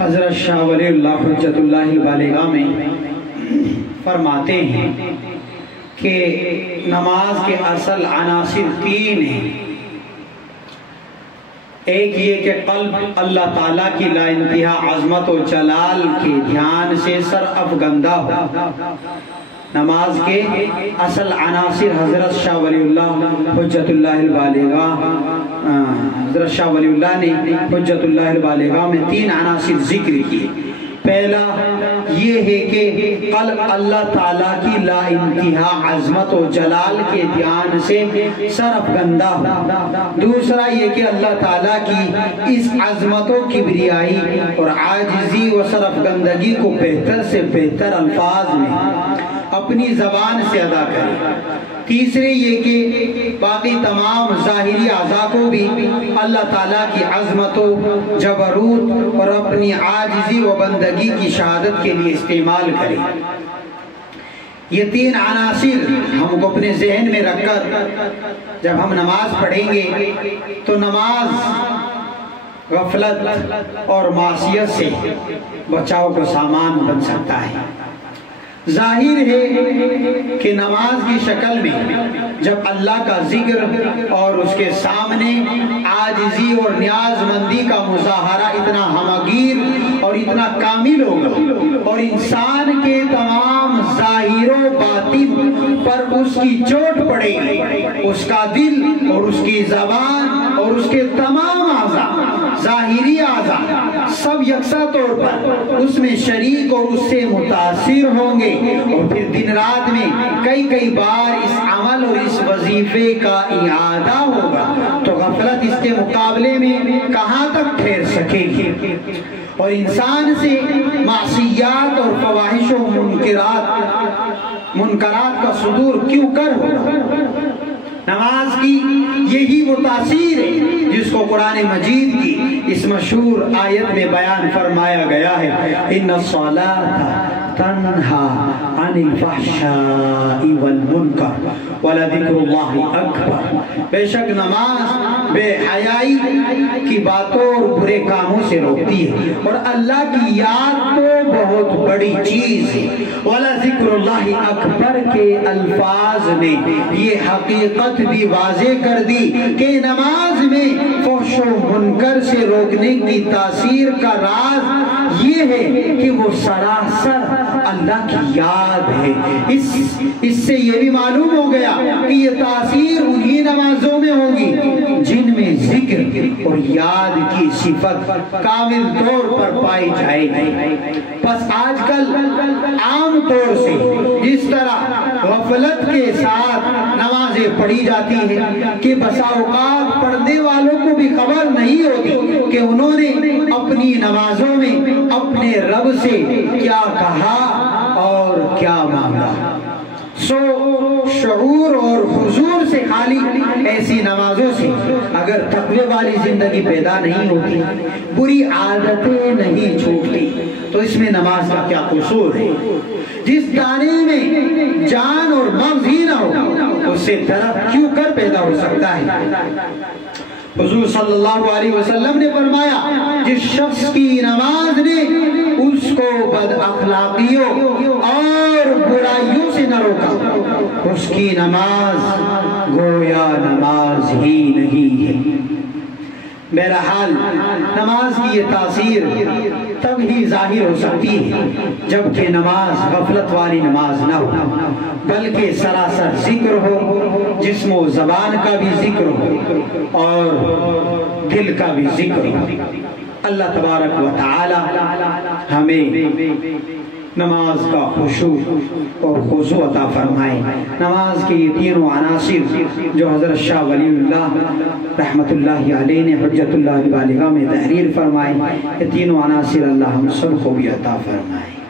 حضرت شاہ ولی اللہ حجت اللہ البالغہ میں فرماتے ہیں کہ نماز کے اصل عناصر 3 ہیں۔ ایک یہ کہ قلب اللہ تعالیٰ کی لا انتہا عظمت و جلال کے دھیان سے سر افگندہ ہو۔ نماز کے اصل عناصر حضرت شاہ ولی اللہ حجت اللہ البالغہ حضرت شاہ ولی اللہ نے حجت اللہ البالغہ میں 3 عناصر ذکر کیے۔ پہلا یہ ہے کہ قلب اللہ تعالیٰ کی لا انتہا عظمت و جلال کے دھیان سے سر افگندہ ہو۔ دوسرا یہ کہ اللہ تعالیٰ کی اس عظمت و کبریائی اور عاجزی و سر افگندگی کو بہتر سے بہتر الفاظ میں اپنی زبان سے ادا کرے۔ تیسرے یہ کہ باقی تمام ظاہری اعضاء کو بھی اللہ تعالیٰ کی عظمت و جبروت اور اپنی عاجزی و بندگی کی شہادت کے لیے استعمال کرے۔ یہ 3 عناصر ہم کو اپنے ذہن میں رکھ کر جب ہم نماز پڑھیں گے تو نماز غفلت اور معصیت سے بچاؤ کا سامان بن سکتا ہے۔ ظاہر ہے کہ نماز کی شکل میں جب اللہ کا ذکر اور اس کے سامنے عاجزی اور نیاز مندی کا مظاہرہ اتنا ہمگیر اور اتنا کامل ہوگا اور انسان کے تمام ظاہر و باطن پر اس کی چوٹ پڑے گی، اس کا دل اور اس کی زبان اور اس کے تمام اعضاء ظاہری اعضاء سب یکساں طور پر اس میں شریک اور اس سے متاثر ہوں گے، اور پھر دن رات میں کئی بار اس عمل اور اس وظیفے کا اعادہ ہوگا تو غفلت اس کے مقابلے میں کہاں تک ٹھہر سکے گی، اور انسان سے معصیات اور فواحش و منکرات کا صدور کیوں کر ہوگا۔ نماز کی یہی وہ تاثیر ہے جس کو قرآن مجید کی اس مشہور آیت میں بیان فرمایا گیا ہے، ان الصلاۃ تنہا عن الفحشاء والمنکر ولذکر اللہ اکبر۔ بے شک نماز بے حیائی کی باتوں اور برے کاموں سے روکتی ہے، اور اللہ کی یاد تو بہت بڑی چیز ہے۔ ولذکر اللہ اکبر کے الفاظ نے یہ حقیقت بھی واضح کر دی کہ نماز میں فحش و منکر سے روکنے کی تاثیر کا راز یہ ہے کہ وہ سراسر اللہ کی یاد ہے۔ اس سے یہ بھی معلوم ہو گیا کہ یہ تاثیر انہی نمازوں میں ہوگی جن میں ذکر اور یاد کی صفت کامل طور پر پائی جائے گی۔ بس آج کل عام طور سے جس طرح غفلت کے ساتھ نمازیں پڑھی جاتی ہیں کہ بسا اوقات پڑھنے والوں کو بھی خبر نہیں ہوتی کہ انہوں نے اپنی نمازوں میں اپنے رب سے کیا کہا اور کیا مانگا۔ شعور اور حضور سے خالی ایسی نمازوں سے اگر تقوی والی زندگی پیدا نہیں ہوتی، بری عادتیں نہیں چھوٹتی، تو اس میں نماز کا کیا قصور ہے؟ جس دانے میں جان اور مغز ہی نہ ہو اس سے درخت کیوں کر پیدا ہو سکتا ہے؟ حضور صلی اللہ علیہ وسلم نے فرمایا، جس شخص کی نماز نے اس کو بد اخلاقیوں اور برائیوں سے نہ روکا، اس کی نماز گویا نماز ہی نہیں ہے۔ بہرحال نماز کی یہ تاثیر تب ہی ظاہر ہو سکتی ہے جبکہ نماز غفلت والی نماز نہ ہو، بلکہ سراسر ذکر ہو، جسم و زبان کا بھی ذکر ہو اور دل کا بھی ذکر ہو۔ اللہ تبارک و تعالی ہمیں نماز کا خشوع اور خضوع عطا فرمائے۔ نماز کے یہ 3 عناصر جو حضرت شاہ ولی اللہ رحمت اللہ علیہ نے حجت اللہ البالغہ میں تحریر فرمائے، یہ 3 عناصر اللہ ہم سب کو بھی عطا فرمائے۔